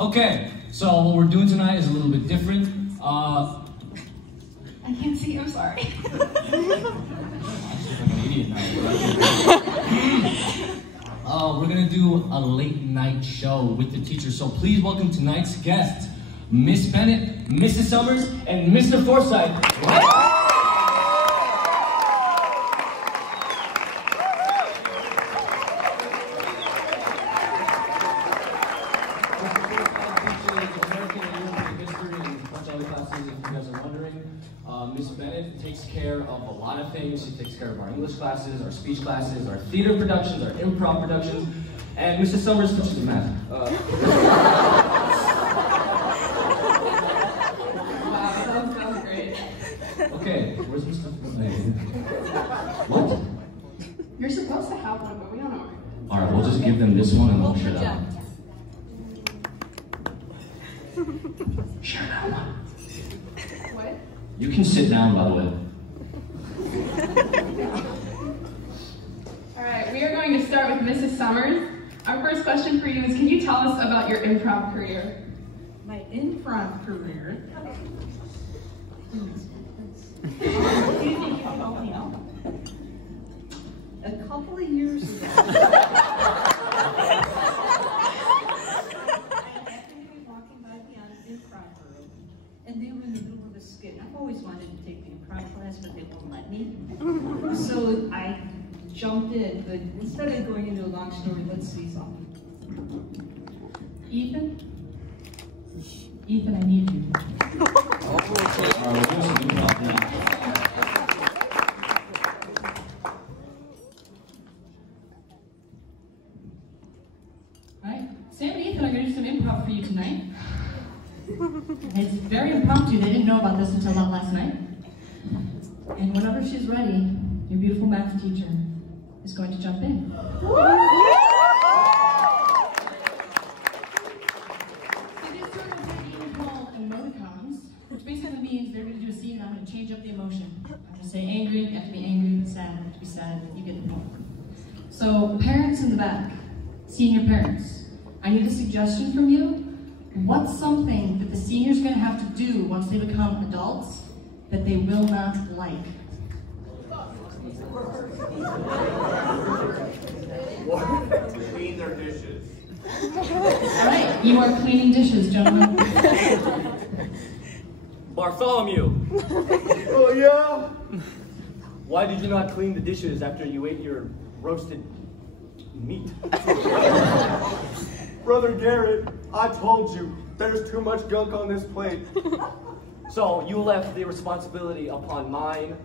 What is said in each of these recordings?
Okay, so what we're doing tonight is a little bit different. I can't see, I'm sorry. We're gonna do a late night show with the teachers. So please welcome tonight's guests, Miss Bennett, Mrs. Summers, and Mr. Forsythe. Miss Bennett takes care of a lot of things. She takes care of our English classes, our speech classes, our theater productions, our improv productions, and Mrs. Summers teaches the math. Wow, that was great. Okay, where's Mr. What? You're supposed to have one, but we don't know. All right, we'll just give them this one and we'll share that one. Share that one. What? You can sit down, by the way. All right, we are going to start with Mrs. Summers. Our first question for you is, can you tell us about your improv career? My improv career? Do you think you can help me out? A couple of years ago, I happened to be walking by the improv room, and they were in the middle of a skit. I've always wanted to take the improv class, but they won't let me. So I jumped in, but instead of going into a long story, let's see something. Ethan? Ethan, I need you. Alright, Sam and Ethan are going to do some improv for you tonight. It's very impromptu. They didn't know about this until about last night. And whenever she's ready, your beautiful math teacher is going to jump in. So these sort of things called emoticons, which basically means they're going to do a scene and I'm going to change up the emotion. I'm going to say angry, you have to be angry, sad, you have to be sad, you get the point. So parents in the back, senior parents, I need a suggestion from you. What's something that the seniors are going to have to do once they become adults that they will not like? Clean their dishes. All right, you are cleaning dishes, gentlemen. Bartholomew! Oh yeah? Why did you not clean the dishes after you ate your roasted meat? Brother Garrett, I told you, there's too much gunk on this plate. So you left the responsibility upon mine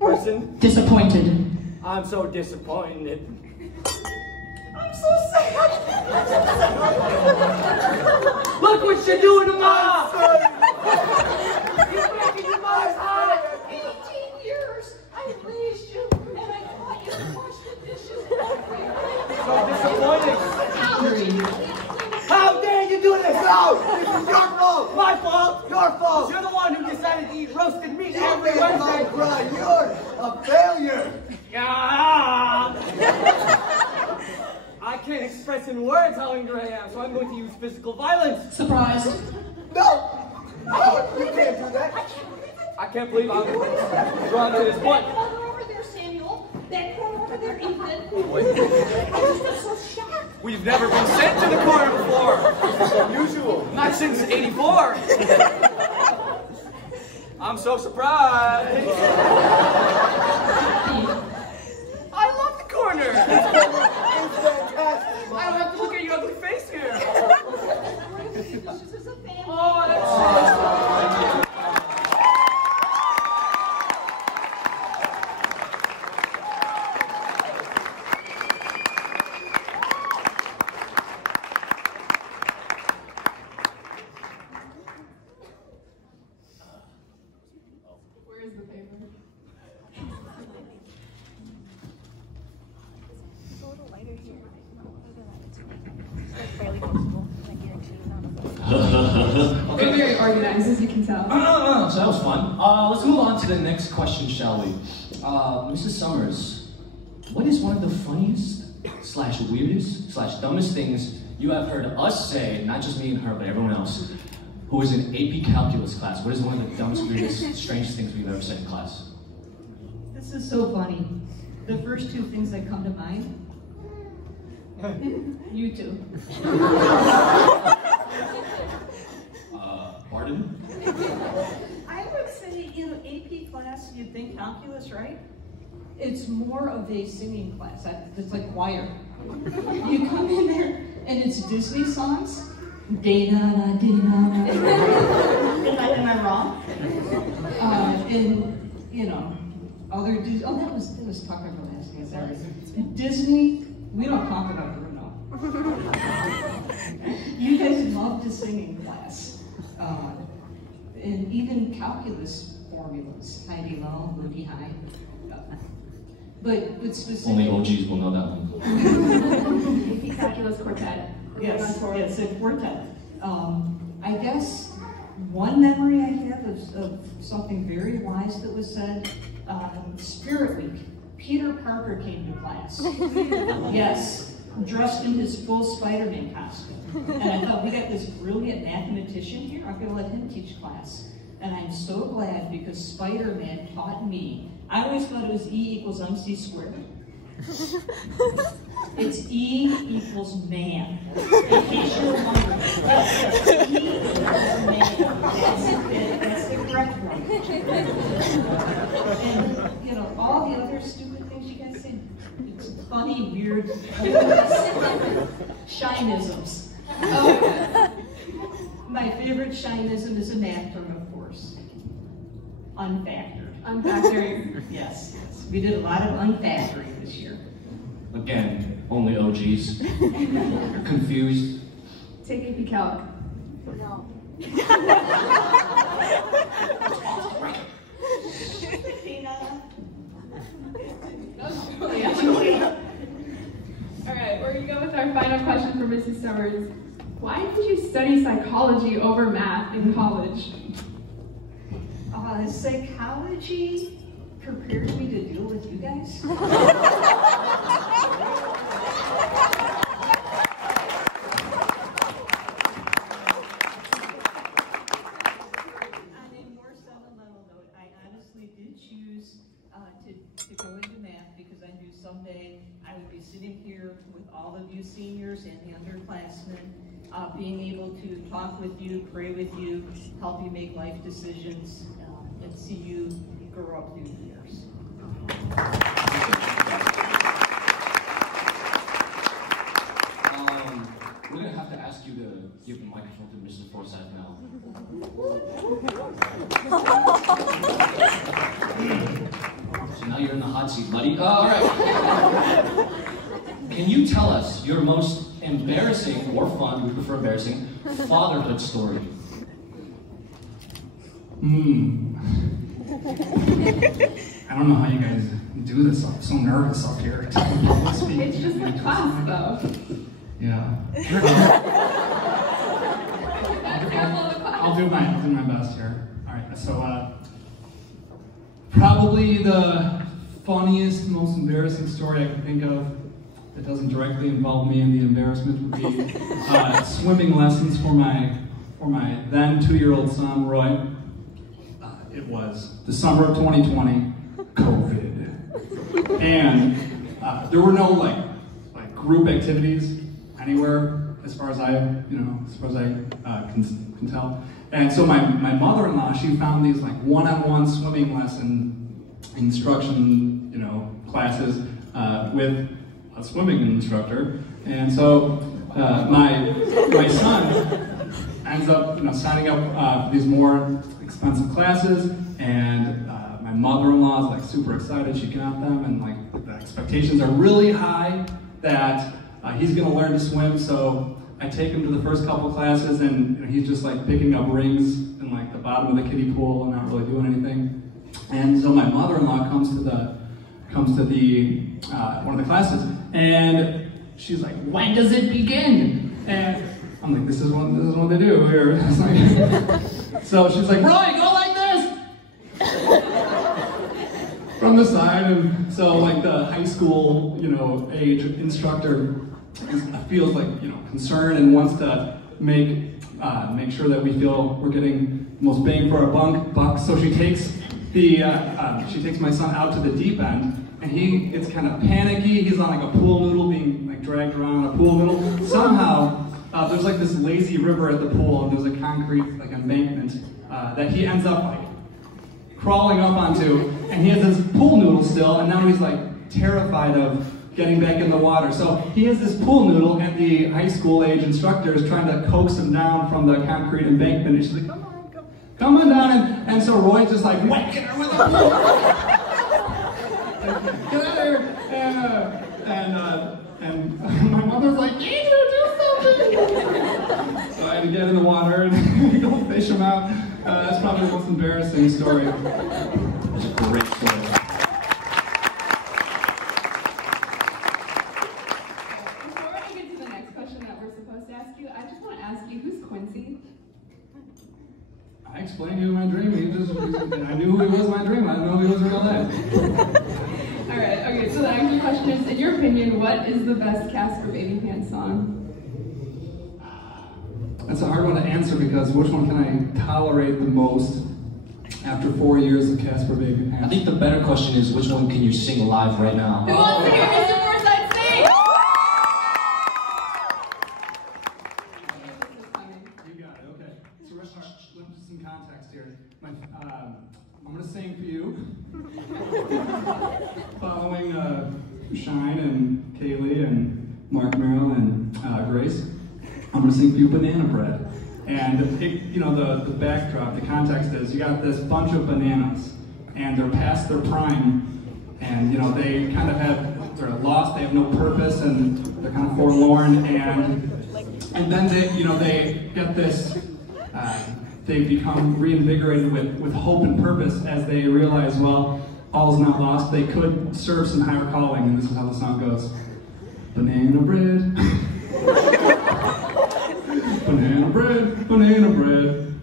person? Disappointed. I'm so disappointed. I'm so sad. Look what you're doing to Mom! You're making your mom's hot! 18 years I raised you, and I taught you to wash the dishes. So disappointed! How dare you do this? No! This is your fault! My fault! Your fault! You're the one who decided to eat roasted meat You every made my Wednesday! cry. You're a failure! Ah! I can't express in words how angry I am, so I'm going to use physical violence. Surprised. No! No! You can't do that! I can't believe I'm drawn to this point. That corner over there, Samuel. That corner over there, Ethan. I just am so shocked. We've never been sent to the corner before. This is unusual. Not since '84. I'm so surprised. I love the corner. It's fantastic! I don't have to look at your ugly face here. This is a family. Oh, that's so Where is the paper? It's a little lighter here. It's like fairly comfortable. I guarantee you not. We're very organized, as you can tell. So that was fun. Let's move on to the next question, shall we? Mrs. Summers, what is one of the funniest / weirdest / dumbest things you have heard us say, not just me and her, but everyone else, who was in AP Calculus class, what is one of the dumbest, weirdest, strangest things we've ever said in class? This is so funny. The first two things that come to mind, you two. Pardon? I would say, you know, AP class, you'd think calculus, right? It's more of a singing class. It's like choir. You come in there and it's Disney songs. Da-da-da, da-da-da. Am I wrong? And, you know, other Disney, oh, that was Tucker the last day, sorry. Disney, we don't talk about Bruno. You guys love to sing in class. And even calculus formulas, high, low, low, high. But specifically... Only OGs will know that one. AP Calculus Quartet. Yes, a quartet. I guess one memory I have of something very wise that was said, Spirit Week. Peter Parker came to class. Yes, dressed in his full Spider-Man costume. And I thought, we got this brilliant mathematician here, I'm gonna let him teach class. And I'm so glad because Spider-Man taught me. I always thought it was E equals MC squared. It's E equals man. In case you're wondering. E equals man. That's the correct one. And, you know, all the other stupid things you guys say, it's funny, weird, shinisms. My favorite shinism is a math term, of course. Unfactored. Unfactored. Yes. We did a lot of unfactoring this year. Again, only OGs. You're confused. Take AP Calc. No. All right, we're gonna go with our final question for Mrs. Summers. Why did you study psychology over math in college? Psychology prepared me to deal with you guys. I'm a more sentimental note. I honestly did choose to go into math because I knew someday I would be sitting here with all of you seniors and the underclassmen, being able to talk with you, pray with you, help you make life decisions, and see you grow up through the years. We're going to have to ask you to give the microphone to Mrs. Forsyth now. So now you're in the hot seat, buddy. All right. Can you tell us your most embarrassing, or fun, we prefer embarrassing, fatherhood story? I don't know how you guys do this. I'm so nervous up here. It's just a class, though. Yeah. I'll do my best here. All right. So, probably the funniest, most embarrassing story I can think of that doesn't directly involve me and the embarrassment would be swimming lessons for my then 2-year-old son, Roy. It was the summer of 2020, COVID, and there were no like group activities anywhere as far as I can tell. And so my mother-in-law, she found these like one-on-one swimming lesson instruction classes with a swimming instructor, and so my son ends up signing up for these more expensive classes, and my mother-in-law is like super excited. She got them, and like the expectations are really high that he's gonna learn to swim. So I take him to the first couple classes, and he's just like picking up rings in like the bottom of the kiddie pool and not really doing anything. And so my mother-in-law comes to the one of the classes, and she's like, "When does it begin?" And I'm like, "This is what they do here." So she's like, "Roy, go like this!" From the side, and so like the high school, age instructor feels like concerned and wants to make sure that we feel we're getting the most bang for our buck. So she takes my son out to the deep end, and it's kind of panicky. He's on like a pool noodle being like dragged around a pool noodle. Somehow there's like this lazy river at the pool, and there's a concrete like embankment that he ends up like crawling up onto, and he has this pool noodle still, and now he's like terrified of getting back in the water. So he has this pool noodle, and the high school age instructor is trying to coax him down from the concrete embankment, and she's like, come on down, and so Roy's just like whacking her with a pool. Get out of here! And my mother's like, Andrew, do something! So I had to get in the water and go fish him out. That's probably the most embarrassing story. It's a great story. Before I get to the next question that we're supposed to ask you, I just want to ask you, who's Quincy? I explained to you my dream. I knew who he was in my dream. I didn't know who he was in real life. Alright, okay, so the next question is, in your opinion, what is the best Casper Baby Pants song? That's a hard one to answer because which one can I tolerate the most after 4 years of Casper Baby Pants? I think the better question is, which one can you sing live right now? Who wants to hear Mr. Forsythe sing? You got it, okay. So let's put some context here. I'm going to sing for you. Following Shine and Kaylee and Mark Merrill and Grace, I'm going to sing for you Banana Bread. And the backdrop, the context is you got this bunch of bananas, and they're past their prime, and they kind of they're lost, they have no purpose, and they're kind of forlorn, and then they get this. They become reinvigorated with hope and purpose as they realize, well, all's not lost. They could serve some higher calling, and this is how the song goes. Banana bread. Banana bread, banana bread.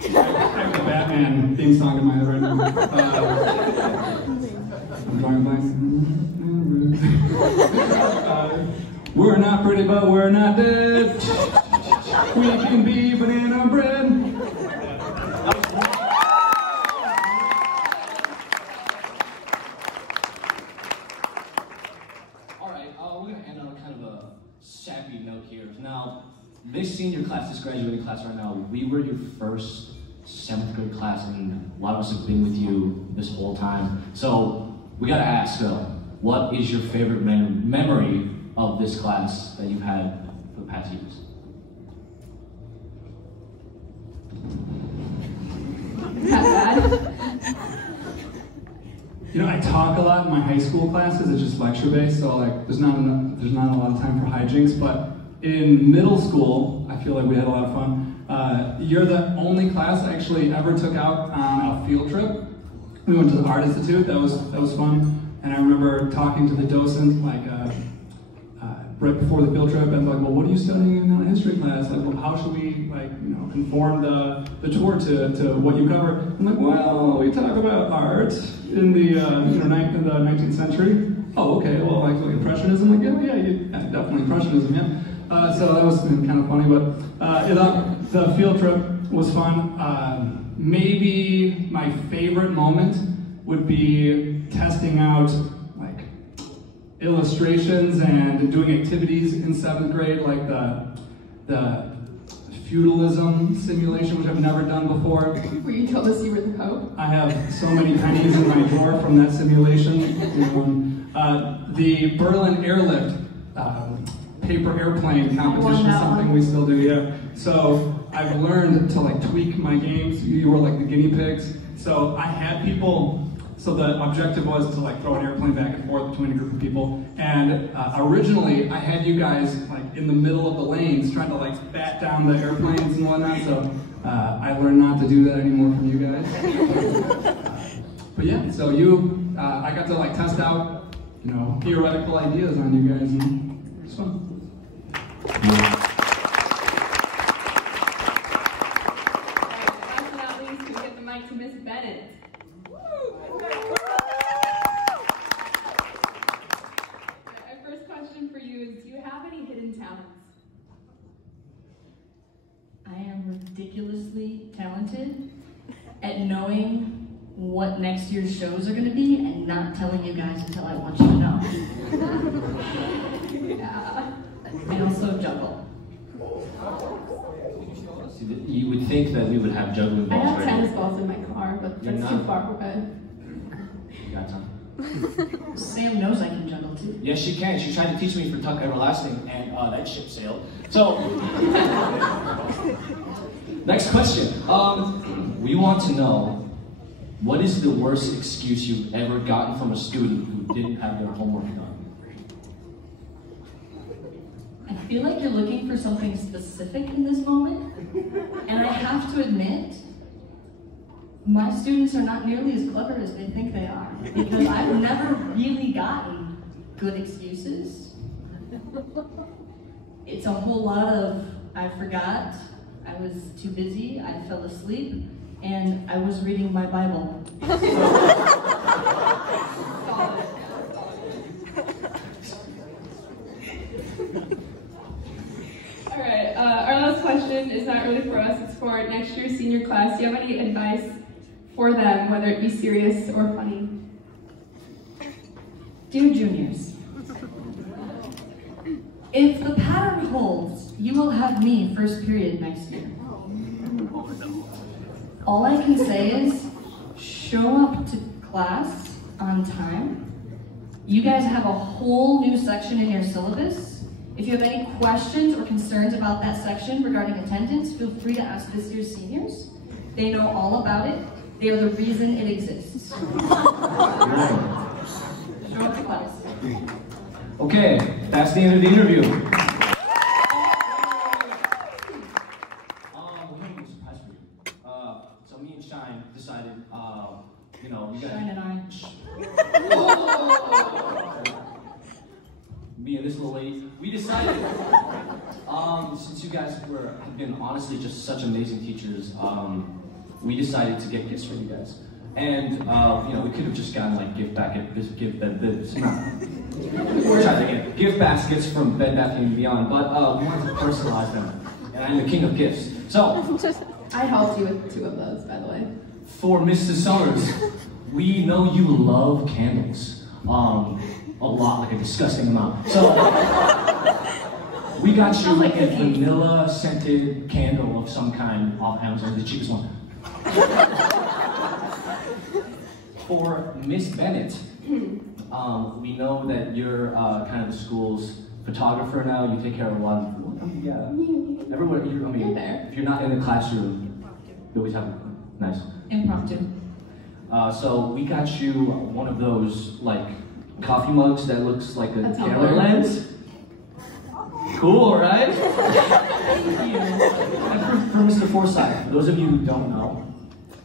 I have the Batman theme song in my head right now. I'm drawing blank. We're not pretty, but we're not dead. We can be banana bread. All right, we're going to end on a kind of a sappy note here. Now, this senior class, this graduating class right now, we were your first 7th grade class, and a lot of us have been with you this whole time. So, we got to ask, what is your favorite memory of this class that you've had for the past years? Not bad. I talk a lot in my high school classes. It's just lecture based, so like there's not a lot of time for hijinks. But in middle school, I feel like we had a lot of fun. You're the only class I actually ever took out on a field trip. We went to the Art Institute. That was fun. And I remember talking to the docent like right before the field trip, and like, well, what are you studying in a history class? Like, well, how should we conform the tour to what you cover? I'm like, well, we talk about art in the 19th century. Oh, okay. Well, like Impressionism. Like, yeah, definitely Impressionism. Yeah. So that was kind of funny, but the field trip was fun. Maybe my favorite moment would be testing out illustrations and doing activities in 7th grade, like the feudalism simulation, which I've never done before. Were you told us you were the Pope? I have so many pennies in my drawer from that simulation. The Berlin airlift paper airplane competition is something we still do, yeah. So I've learned to tweak my games. You were like the guinea pigs. So I had people. So the objective was to throw an airplane back and forth between a group of people. And originally, I had you guys in the middle of the lanes trying to bat down the airplanes and whatnot. So I learned not to do that anymore from you guys. But yeah, so I got to test out, theoretical ideas on you guys, and it was fun. Last but not least, we get the mic to Miss Bennett. Our first question for you is, year's shows are going to be and not telling you guys until I want you to know. Yeah. I also juggle. You would think that we would have juggling I balls have ready. tennis balls in my car, but You're that's not- too far away. You got time? Sam knows I can juggle too. Yes, she can. She tried to teach me for Tuck Everlasting, and that ship sailed. So, next question. We want to know, what is the worst excuse you've ever gotten from a student who didn't have their homework done? I feel like you're looking for something specific in this moment, and I have to admit, my students are not nearly as clever as they think they are, because I've never really gotten good excuses. It's a whole lot of, I forgot, I was too busy, I fell asleep, and I was reading my Bible. Alright, our last question is not really for us, it's for next year's senior class. Do you have any advice for them, whether it be serious or funny? Dear juniors, if the pattern holds, you will have me first period next year. All I can say is, show up to class on time. You guys have a whole new section in your syllabus. If you have any questions or concerns about that section regarding attendance, feel free to ask this year's seniors. They know all about it. They are the reason it exists. Show up to class. Okay, that's the end of the interview. We have a surprise for you. So me and Shine decided, you know, you guys. Shine and I. Me and this little lady, we decided, since you guys have been honestly just such amazing teachers, we decided to get gifts for you guys. And, you know, we could have just gotten like gift baskets from Bed Bath & Beyond, but we wanted to personalize them. And I'm the king of gifts. So, I helped you with 2 of those, by the way. for Mrs. Summers, we know you love candles. A lot, like a disgusting amount. So, we got you like a cookies. vanilla scented candle of some kind off Amazon, the cheapest one. For Miss Bennett, we know that you're kind of the school's photographer now. You take care of a lot of, everywhere. You're there. If you're not in the classroom, you always have nice. Impromptu. So we got you one of those like coffee mugs that looks like a A camera tumbler. lens. Cool, right? And for Mr. Forsyth, for those of you who don't know,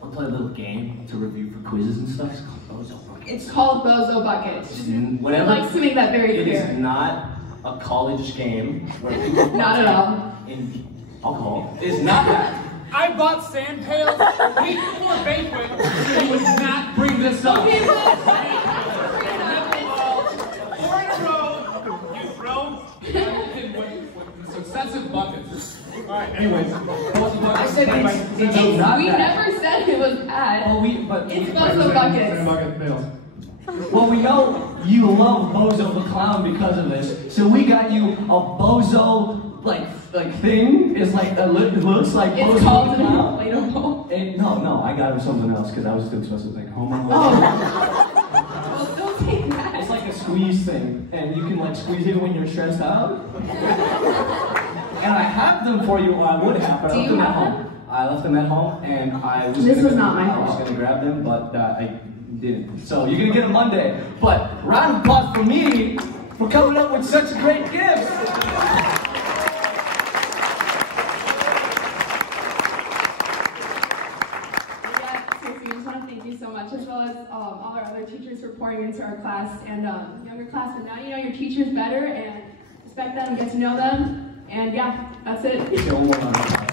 we'll play a little game to review for quizzes and stuff. It's called Bozo Bucket. It's called Bozo Bucket. And whatever. I'd like to make that very It is clear. not a college game where people Not at all. in alcohol. It is not that. I bought sand pails week before Banquet. You would not bring this up. Okay, Four in a row, you throw with successive buckets. Alright, anyways. I said it's We not that. never said it was bad. Oh, It's Bozo Buckets. Sand bucket fails. Well, we know you love Bozo the Clown because of this, so we got you a Bozo like thing. It's like it looks like It's Bozo called the an Clown. inflatable. No, I got him something else because I was still supposed to think Homer. Well, don't take that. It's like a squeeze thing, and you can like squeeze it when you're stressed out. And I have them for you. I would have, but I Do left you them at have home. I left them at home, and I was. This was not my I was fault. gonna grab them, but I didn't. So you're gonna get them Monday. But round of applause for me for coming up with such great gifts. Yeah, seriously, we just want to thank you so much, as well as all our other teachers for pouring into our class and younger class. But now you know your teachers better and respect them, get to know them, and yeah, that's it. It's a 1 on 1.